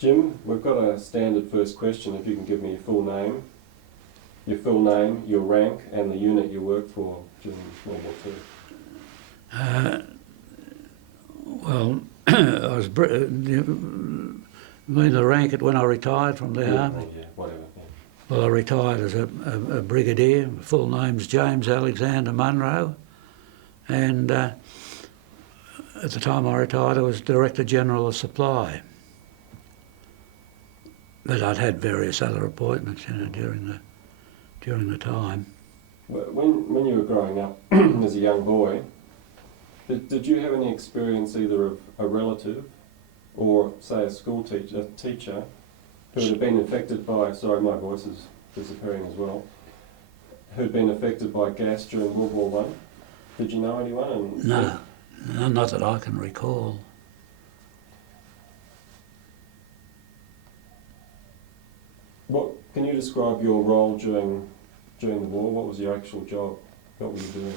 Jim, we've got a standard first question. If you can give me your full name, your rank, and the unit you worked for during World War II. Well, I was the rank at when I retired from the army. Yeah, whatever. Yeah. Well, I retired as a brigadier. My full name's James Alexander Munroe, and at the time I retired, I was Director General of Supply. But I'd had various other appointments, during the time. When you were growing up as a young boy, did you have any experience either of a relative or, say, a teacher who had been affected by, sorry, my voice is disappearing as well, who'd been affected by gas during World War I? Did you know anyone? No, not that I can recall. Can you describe your role during the war? What was your actual job? What were you doing?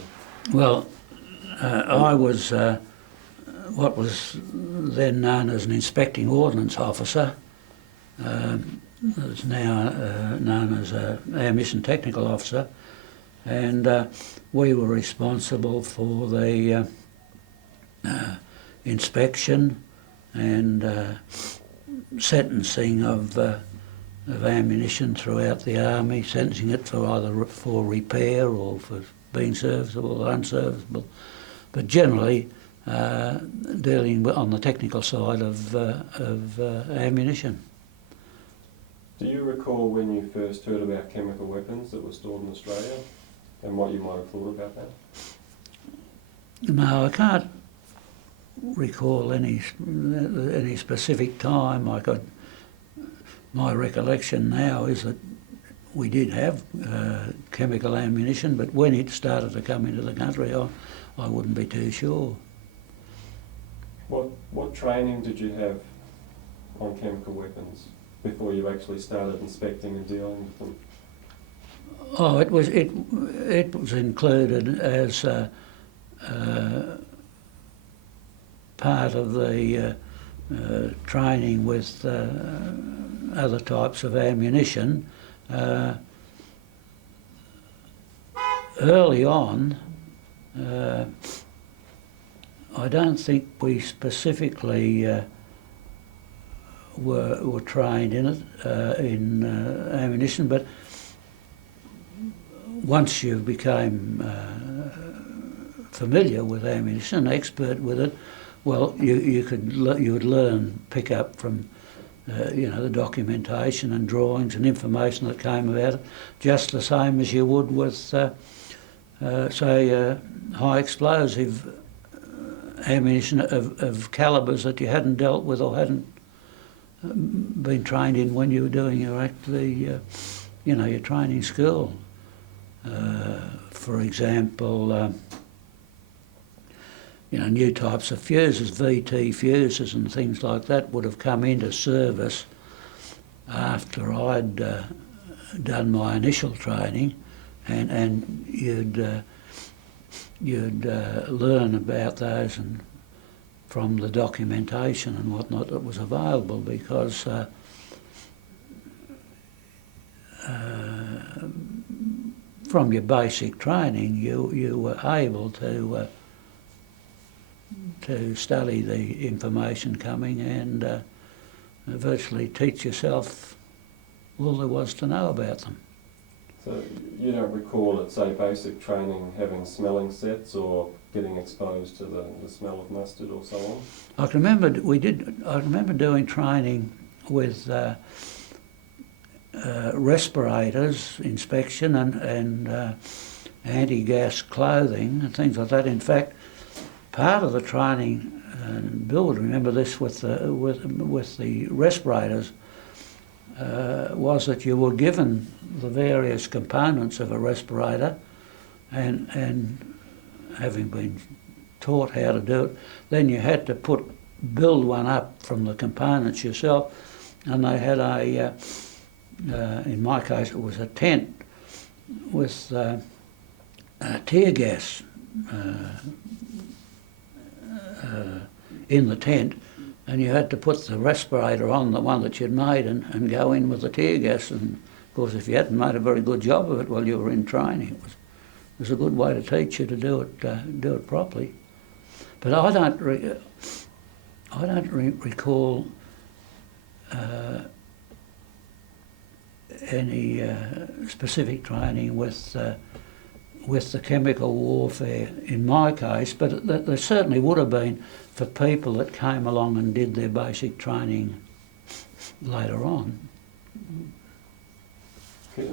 Well, I was what was then known as an inspecting ordnance officer. It's now known as an ammunition technical officer, and we were responsible for the inspection and sentencing of ammunition throughout the army, sentencing it for either for repair or for being serviceable or unserviceable, but generally dealing on the technical side of ammunition. Do you recall when you first heard about chemical weapons that were stored in Australia and what you might have thought about that? No, I can't recall any specific time. My recollection now is that we did have chemical ammunition, but when it started to come into the country, I wouldn't be too sure. What training did you have on chemical weapons before you actually started inspecting and dealing with them? Oh, it was included as part of the training with other types of ammunition. Early on, I don't think we specifically were trained in it, in ammunition, but once you became familiar with ammunition, expert with it, well, you would pick up from the documentation and drawings and information that came about it, just the same as you would with, say, high explosive ammunition of calibres that you hadn't dealt with or hadn't been trained in when you were doing your training school. For example, new types of fuses, VT fuses and things like that would have come into service after I'd done my initial training, and you'd learn about those and from the documentation and whatnot that was available, because from your basic training you were able to study the information coming and virtually teach yourself all there was to know about them. So you don't recall at, say, basic training having smelling sets or getting exposed to the smell of mustard or so on? I remember doing training with respirators, inspection and anti-gas clothing and things like that. In fact, part of the training, and Bill would remember this with the respirators, was that you were given the various components of a respirator, and having been taught how to do it, then you had to build one up from the components yourself, and they had in my case it was a tent with tear gas in the tent, and you had to put the respirator on, the one that you'd made, and go in with the tear gas. And of course, if you hadn't made a very good job of it while you were in training, it was a good way to teach you to do it properly. But I don't recall any specific training with the chemical warfare in my case, but there certainly would have been for people that came along and did their basic training later on. In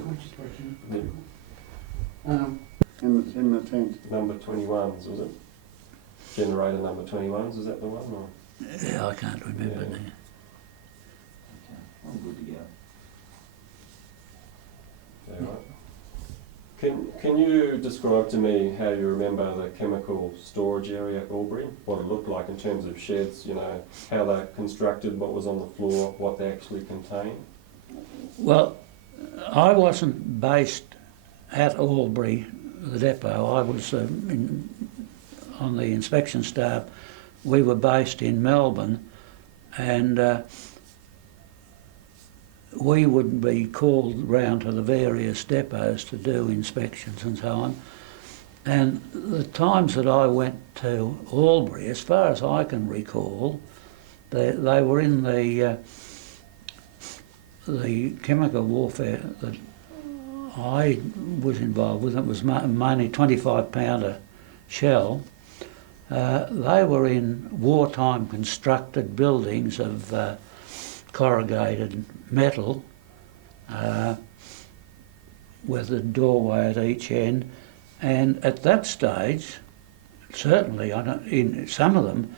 the tent. Number 21s, was it? Generator number 21s, is that the one? Or? Yeah, I can't remember now. Okay, I'm good to go. Yeah, right. Can you describe to me how you remember the chemical storage area at Albury? What it looked like in terms of sheds, you know, how they're constructed, what was on the floor, what they actually contain? Well, I wasn't based at Albury, the depot. I was on the inspection staff. We were based in Melbourne, and we would be called round to the various depots to do inspections and so on. And the times that I went to Albury, as far as I can recall, they were in the chemical warfare that I was involved with. It was mainly 25-pounder shell. They were in wartime constructed buildings of corrugated metal with a doorway at each end, and at that stage, certainly in some of them,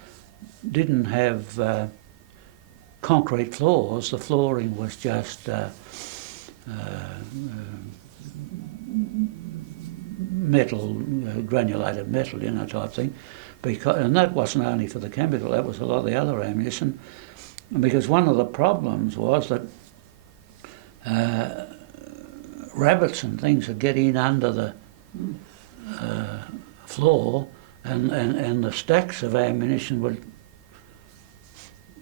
didn't have concrete floors. The flooring was just metal, granulated metal, you know, type thing. And that wasn't only for the chemical, that was a lot of the other ammunition. Because one of the problems was that rabbits and things would get in under the floor, and the stacks of ammunition would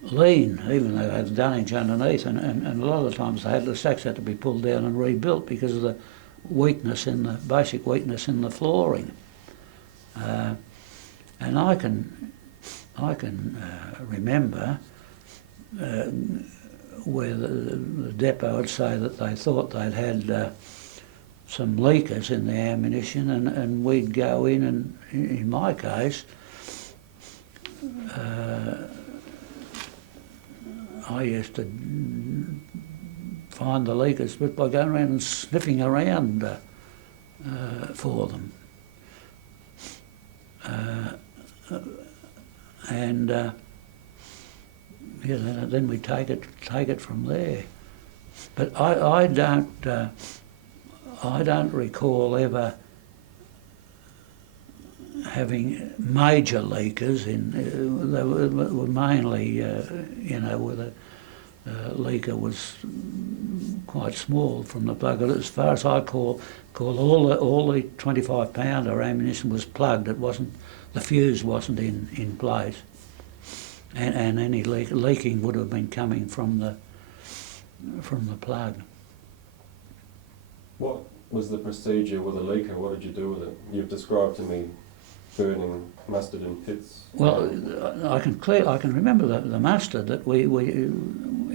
lean, even though they had dunnage underneath, and a lot of the times the stacks had to be pulled down and rebuilt because of the basic weakness in the flooring. And I can remember where the depot would say that they thought they'd had some leakers in the ammunition, and we'd go in, and in my case, I used to find the leakers by going around and sniffing around for them. Then we take it from there. But I don't recall ever having major leakers in. They were mainly, where the leaker was quite small from the plug. As far as I recall, all the 25-pounder ammunition was plugged. It wasn't, the fuse wasn't in place, and any leaking would have been coming from the plug. What was the procedure with a leaker? What did you do with it? You've described to me burning mustard in pits. Well, I can remember the mustard that we in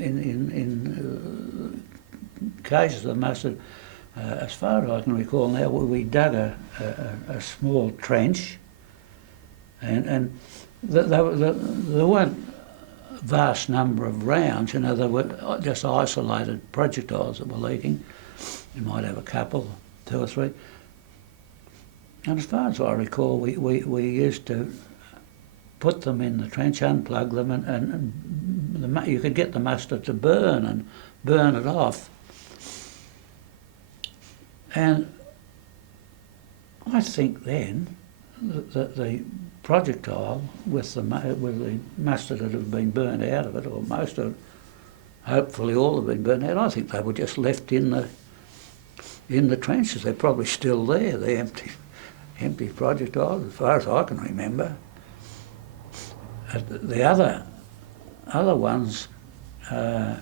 cases of mustard. As far as I can recall now, we dug a small trench, and there weren't a vast number of rounds. You know, they were just isolated projectiles that were leaking. You might have a couple, 2 or 3. And as far as I recall, we used to put them in the trench, unplug them, and you could get the mustard to burn it off. And I think then that the projectile with the mustard that had been burnt out of it, or most of it, hopefully all have been burnt out, I think they were just left in the trenches. They're probably still there, the empty projectiles, as far as I can remember. The other other ones, I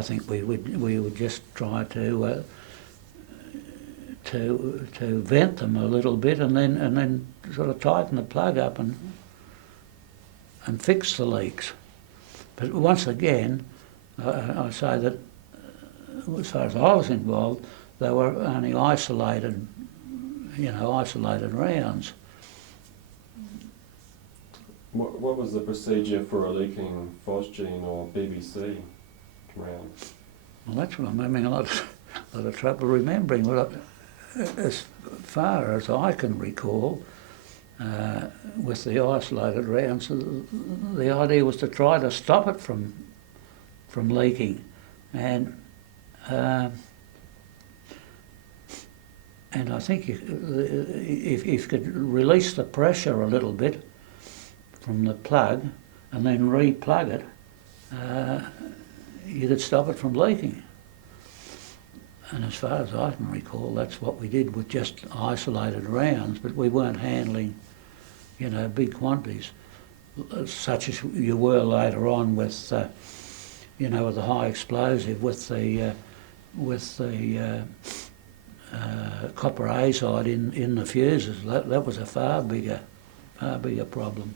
think we would just try to vent them a little bit, and then sort of tighten the plug up and fix the leaks. But once again, I say that as far as I was involved, they were only isolated rounds. What was the procedure for a leaking phosgene or BBC round? Well, that's what I'm having a lot of trouble remembering. Well, as far as I can recall, with the isolated rounds, the idea was to try to stop it from leaking, and I think if you could release the pressure a little bit from the plug and then re-plug it, you could stop it from leaking. And as far as I can recall, that's what we did with just isolated rounds, but we weren't handling, big quantities, such as you were later on with, with the high explosive, with the copper azide in the fuses. That was a far bigger problem.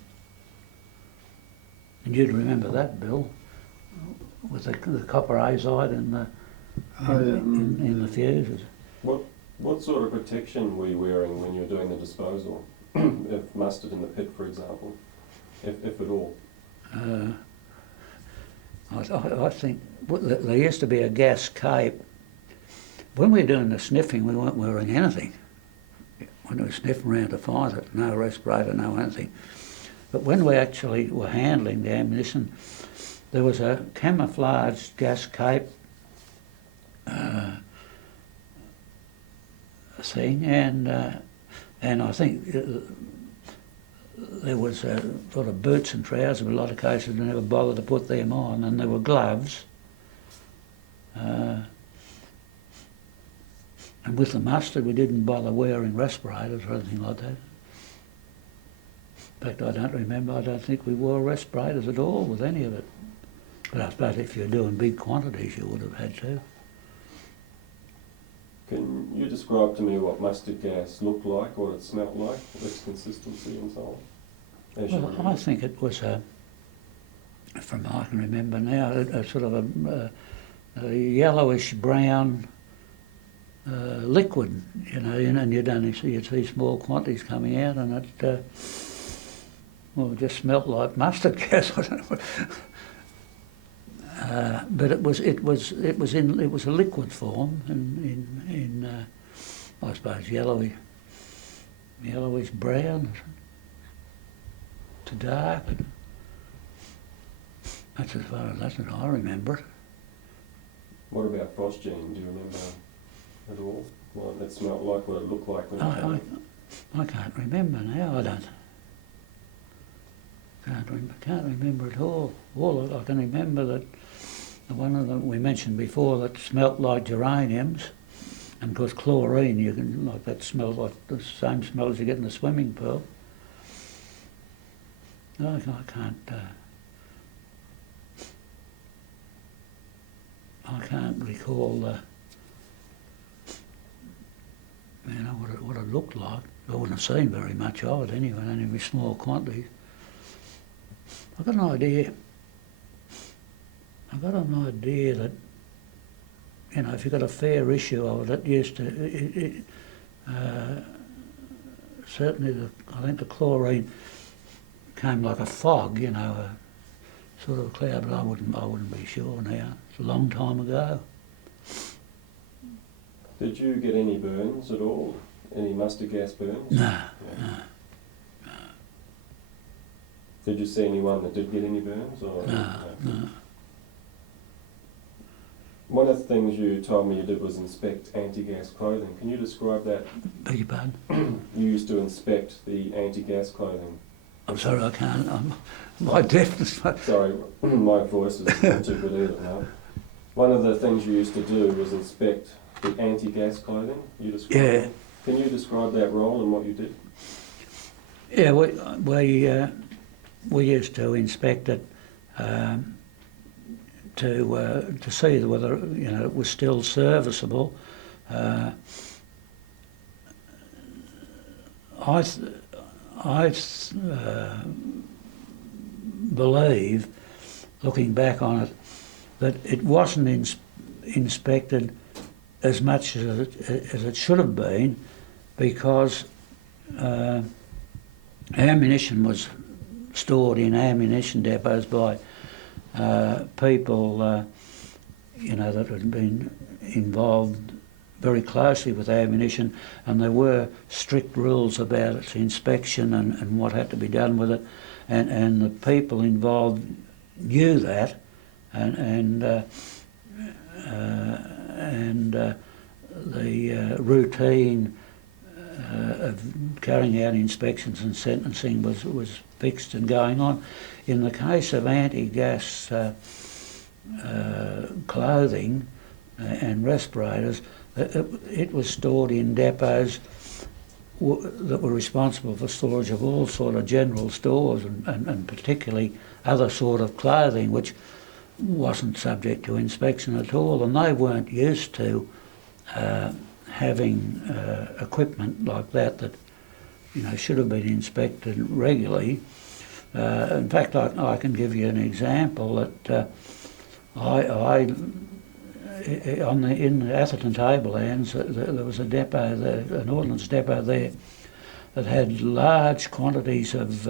And you'd remember that, Bill, with the copper azide in the fuses. What sort of protection were you wearing when you were doing the disposal, of mustard in the pit, for example, if at all? I think there used to be a gas cape. When we were doing the sniffing, we weren't wearing anything. When we were sniffing around to find it, no respirator, no anything. But when we actually were handling the ammunition, there was a camouflaged gas cape thing, and I think there was sort of boots and trousers. In a lot of cases, we never bothered to put them on, and there were gloves. And with the mustard, we didn't bother wearing respirators or anything like that. In fact, I don't think we wore respirators at all with any of it. But I suppose if you're doing big quantities, you would have had to. Can you describe to me what mustard gas looked like, what it smelt like, its consistency and so on? Well, I think it was from what I can remember now, a sort of a yellowish brown liquid, and you'd see small quantities coming out, and it just smelt like mustard gas. I don't know. But it was a liquid form in I suppose yellowish brown to dark. That's as I remember it. What about phosgene? Do you remember at all? What it smelt like, what it looked like when I can't remember now. Can't remember at all. All I can remember that the one of them we mentioned before that smelt like geraniums, and of course chlorine, that smells like the same smell as you get in the swimming pool. No, I can't recall what it looked like. I wouldn't have seen very much of it anyway, only small quantities. I got an idea that, if you got a fair issue of it, it used to, certainly I think the chlorine came like a fog, a sort of cloud, but I wouldn't be sure now. It's a long time ago. Did you get any burns at all? Any mustard gas burns? No. Did you see anyone that did get any burns? Or No. One of the things you told me you did was inspect anti-gas clothing. Can you describe that? Beg your pardon? You used to inspect the anti-gas clothing. I'm sorry, I can't. My deafness. Sorry, my voice is not too good either now. One of the things you used to do was inspect the anti-gas clothing. You described Yeah. it. Can you describe that role and what you did? Yeah, we used to inspect it to see whether it was still serviceable. I believe, looking back on it, that it wasn't inspected as much as it should have been, because ammunition was stored in ammunition depots by people, that had been involved very closely with ammunition, and there were strict rules about its inspection and what had to be done with it, and the people involved knew that, and the routine of carrying out inspections and sentencing was fixed and going on. In the case of anti-gas clothing and respirators, it was stored in depots that were responsible for storage of all sort of general stores and particularly other sort of clothing which wasn't subject to inspection at all, and they weren't used to having equipment like that should have been inspected regularly. In fact, I can give you an example that in the Atherton Tablelands, there was a depot there, an ordnance depot there, that had large quantities of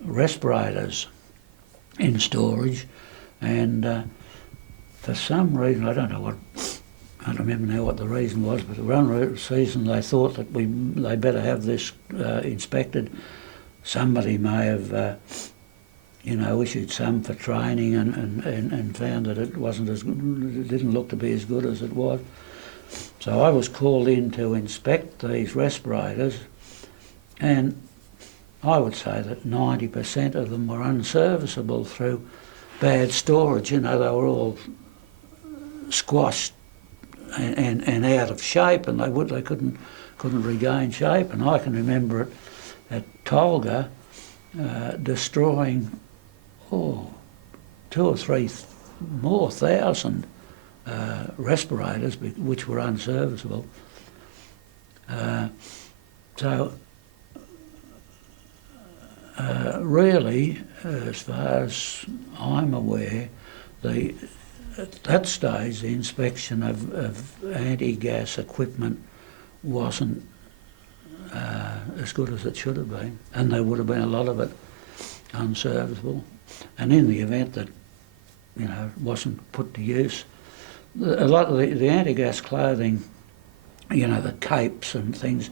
respirators in storage, and for some reason, I don't remember now what the reason was, but for one reason they thought that they better have this inspected. Somebody may have issued some for training and found that it wasn't as good, it didn't look to be as good as it was. So I was called in to inspect these respirators, and I would say that 90% of them were unserviceable through bad storage. They were all squashed and out of shape, and they couldn't regain shape. And I can remember it at Tolga destroying 2 or 3 more thousand respirators which were unserviceable. Really, as far as I'm aware, at that stage the inspection of anti-gas equipment wasn't as good as it should have been, and there would have been a lot of it unserviceable. And in the event that it wasn't put to use, a lot of the anti-gas clothing, the capes and things,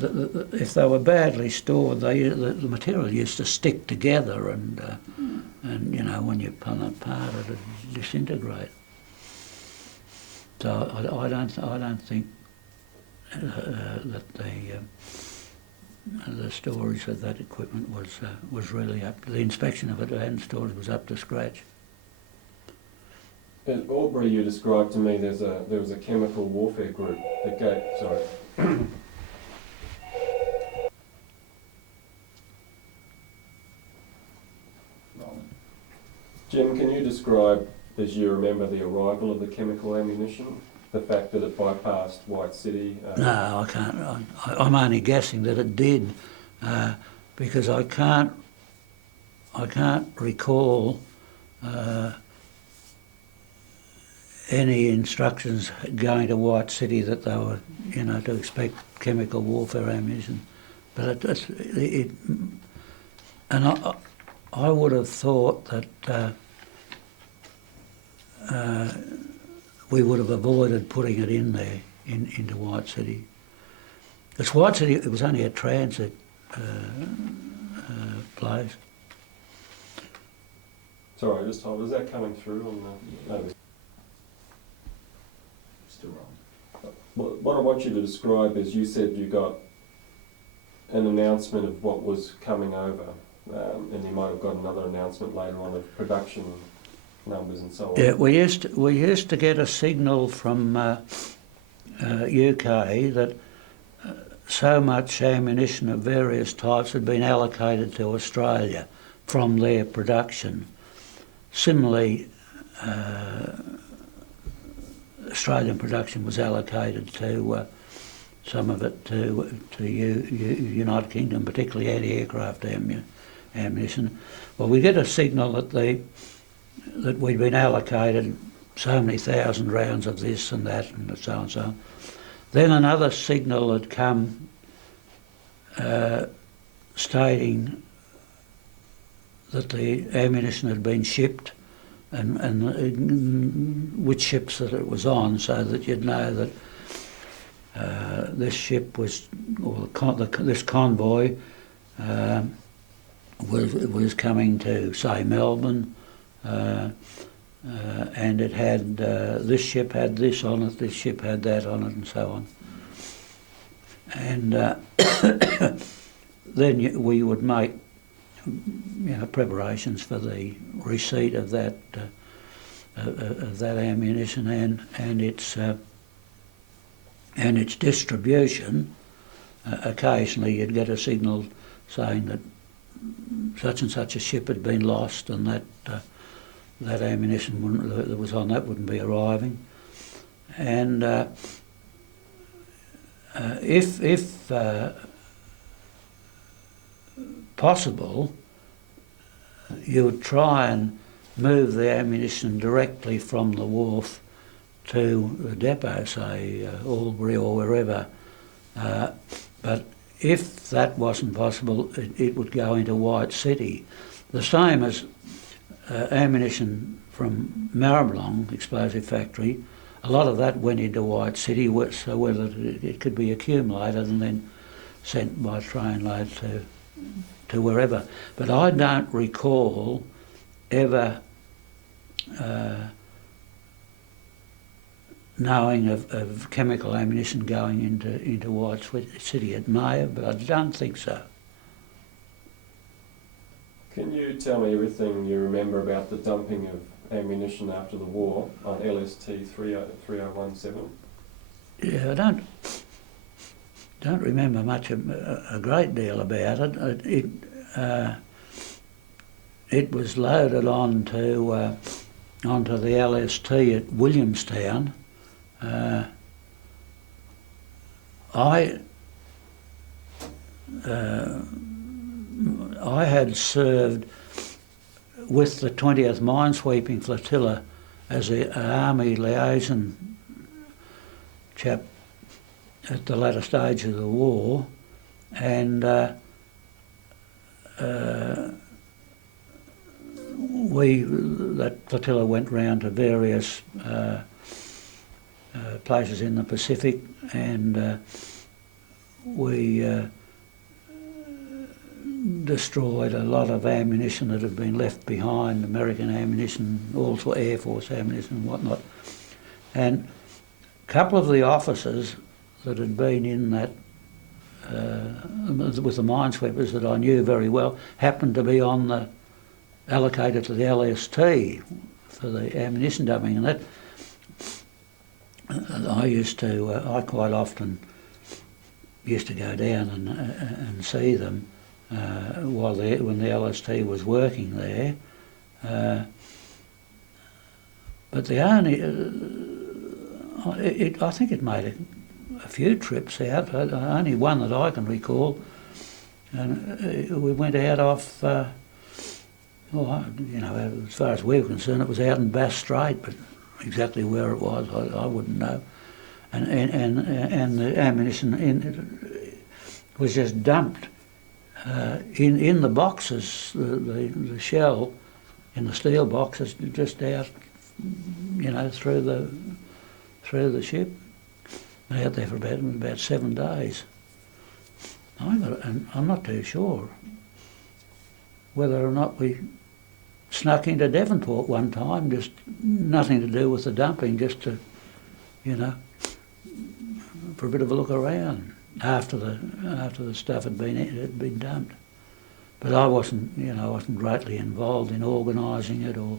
if they were badly stored, the material used to stick together, and when you pull it apart, it'd disintegrate. So I don't think that the storage of that equipment was really the inspection of it and storage was up to scratch. At Albury, you described to me there was a chemical warfare group that gave. Sorry. Jim, can you describe, as you remember, the arrival of the chemical ammunition? The fact that it bypassed White City? No, I can't. I'm only guessing that it did, because I can't recall any instructions going to White City that they were, to expect chemical warfare ammunition. But I would have thought that we would have avoided putting it in there, into White City. Because White City, it was only a transit place. Sorry, just hold. Is that coming through on the? No. Still wrong. What I want you to describe is, you said you got an announcement of what was coming over, and you might have got another announcement later on of production numbers and so on. Yeah, we used to get a signal from UK that so much ammunition of various types had been allocated to Australia from their production. Similarly, Australian production was allocated to some of it to United Kingdom, particularly anti-aircraft ammunition. Well, we get a signal that we'd been allocated so many thousand rounds of this and that and so on and so on. Then another signal had come stating that the ammunition had been shipped and which ships that it was on, so that you'd know that this ship was, or this convoy was coming to, say, Melbourne, and it had, this ship had this on it, this ship had that on it, and so on. And then we would make, preparations for the receipt of that ammunition and its distribution. Occasionally, you'd get a signal saying that such and such a ship had been lost, and that ammunition that was on that wouldn't be arriving. And if possible, you would try and move the ammunition directly from the wharf to the depot, say Albury or wherever. But if that wasn't possible, it would go into White City. The same as ammunition from Maribyrnong explosive factory, a lot of that went into White City, so whether it could be accumulated and then sent by trainload to wherever. But I don't recall ever knowing of chemical ammunition going into White City. It may have, but I don't think so. Can you tell me everything you remember about the dumping of ammunition after the war on LST 3017? Yeah, I don't remember much, a great deal about it. It was loaded onto the LST at Williamstown. I had served with the 20th Minesweeping Flotilla as an Army liaison chap at the latter stage of the war, and that flotilla went round to various places in the Pacific, and we destroyed a lot of ammunition that had been left behind, American ammunition, also Air Force ammunition and whatnot. And a couple of the officers that had been in that, with the minesweepers that I knew very well, happened to be allocated to the LST for the ammunition dumping, and that I quite often used to go down and see them when the LST was working there. But the only, I think it made a few trips out, only one that I can recall, and we went out off, as far as we were concerned, it was out in Bass Strait, but exactly where it was, I wouldn't know. And the ammunition was just dumped in the boxes, the shell in the steel boxes, just out, through the ship. Out there for about 7 days. I'm not too sure whether or not we snuck into Devonport one time, just nothing to do with the dumping, just to, for a bit of a look around after the stuff had been dumped. But I wasn't greatly involved in organising it or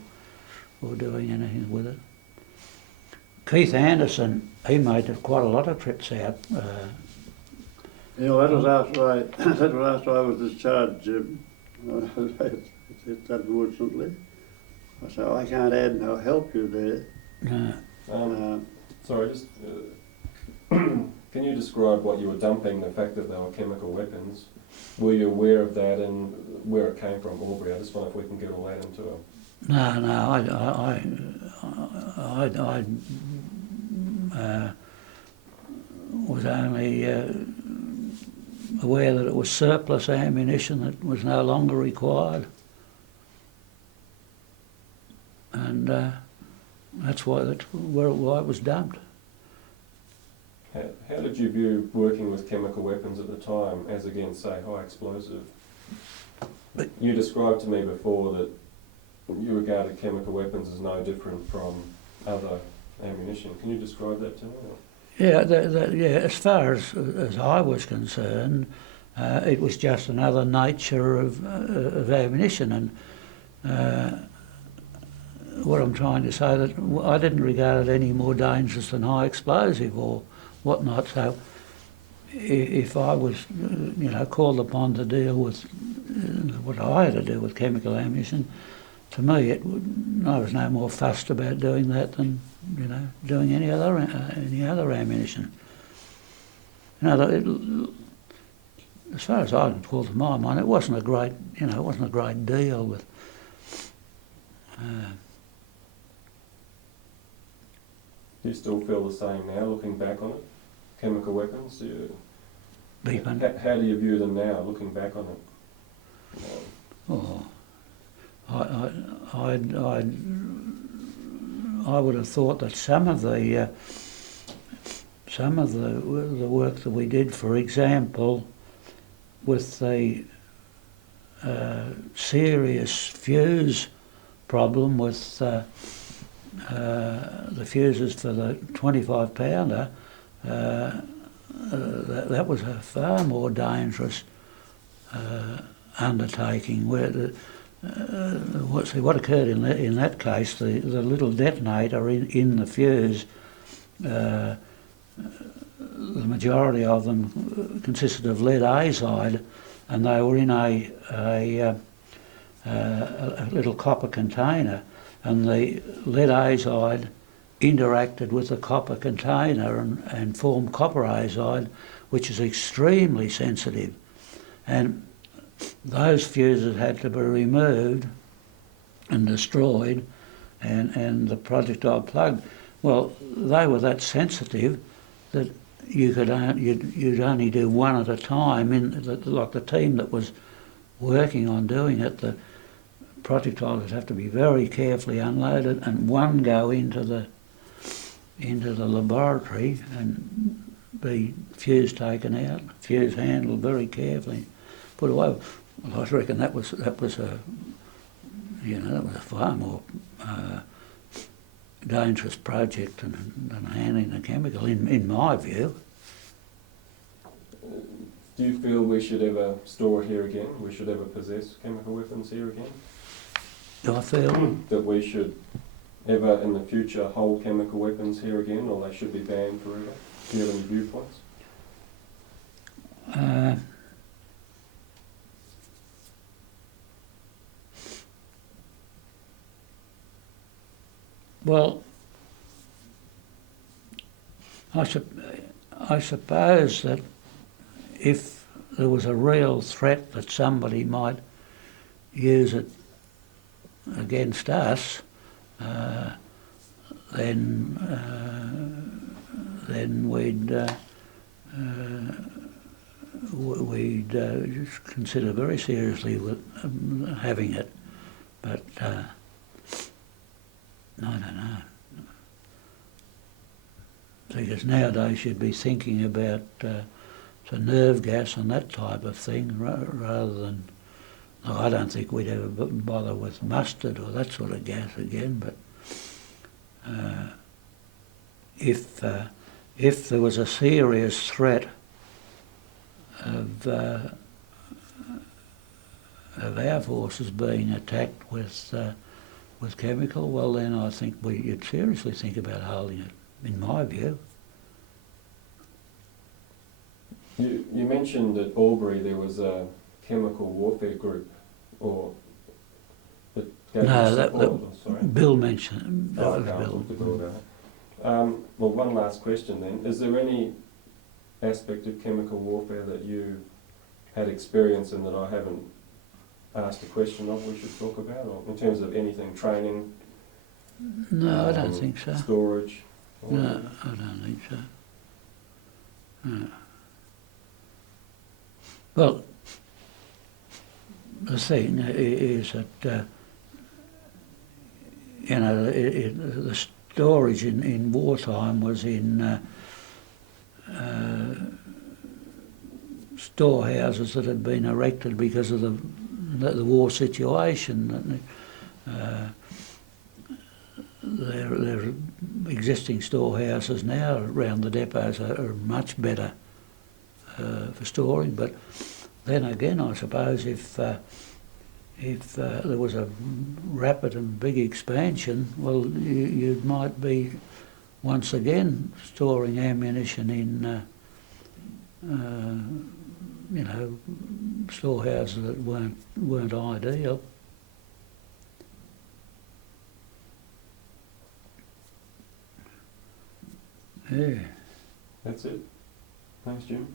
doing anything with it. Keith Anderson, he made quite a lot of trips out Yeah, well, that was after I that was after I was discharged, unfortunately. So I can't add nor help you there. No. Sorry, just can you describe what you were dumping, the fact that they were chemical weapons? Were you aware of that and where it came from, Aubrey? I just wonder if we can get all that into it. No, I was only aware that it was surplus ammunition that was no longer required, and that's why it was dumped. How did you view working with chemical weapons at the time as against, say, high explosive? You described to me before that you regarded chemical weapons as no different from other ammunition. Can you describe that to me? Yeah, as far as I was concerned, it was just another nature of ammunition, and what I'm trying to say that I didn't regard it any more dangerous than high explosive or whatnot. So if I was, called upon to deal with what I had to do with chemical ammunition, to me I was no more fussed about doing that than doing any other ammunition. As far as I can call to my mind, it wasn't a great deal with. Do you still feel the same now, looking back on it? Chemical weapons? How do you view them now, looking back on it? Oh, I would have thought that some of the work that we did, for example, with the serious fuse problem with the fuses for the 25 pounder, that was a far more dangerous undertaking. Where what occurred in that case, the little detonator in the fuse, the majority of them consisted of lead azide, and they were in a little copper container, and the lead azide interacted with the copper container and formed copper azide, which is extremely sensitive. And those fuses had to be removed and destroyed, and the projectile plugged. Well, they were that sensitive that you'd only do one at a time. Like the team that was working on doing it, the projectile would have to be very carefully unloaded and one go into the laboratory and be fuse taken out, fuse handled very carefully, put away. Well, I reckon that was a far more dangerous project than handling a chemical, in my view. Do you feel we should ever store it here again? We should ever possess chemical weapons here again? Do I feel that we should ever in the future hold chemical weapons here again, or they should be banned forever? Do you have any viewpoints? Well, I suppose that if there was a real threat that somebody might use it against us, then we'd consider very seriously with having it, but I don't know. Because nowadays you'd be thinking about the nerve gas and that type of thing rather than. I don't think we'd ever bother with mustard or that sort of gas again, but if there was a serious threat of our forces being attacked with chemical, well then I think you'd seriously think about holding it, in my view. You mentioned at Albury there was a chemical warfare group, or that gave you No, support, sorry. Bill mentioned, that Oh, was okay, I'll Bill. talk to Bill about it. Well, one last question then. Is there any aspect of chemical warfare that you had experience in that I haven't asked a question of we should talk about, or in terms of anything, training? No, I don't think so. Storage? or No, anything? I don't think so. No. Well, the thing is that, you know, the storage in wartime was in storehouses that had been erected because of the war situation. There are existing storehouses now around the depots are much better for storing, but then again, I suppose if there was a rapid and big expansion, well, you might be once again storing ammunition in, you know, storehouses that weren't ideal. Yeah. That's it. Thanks, Jim.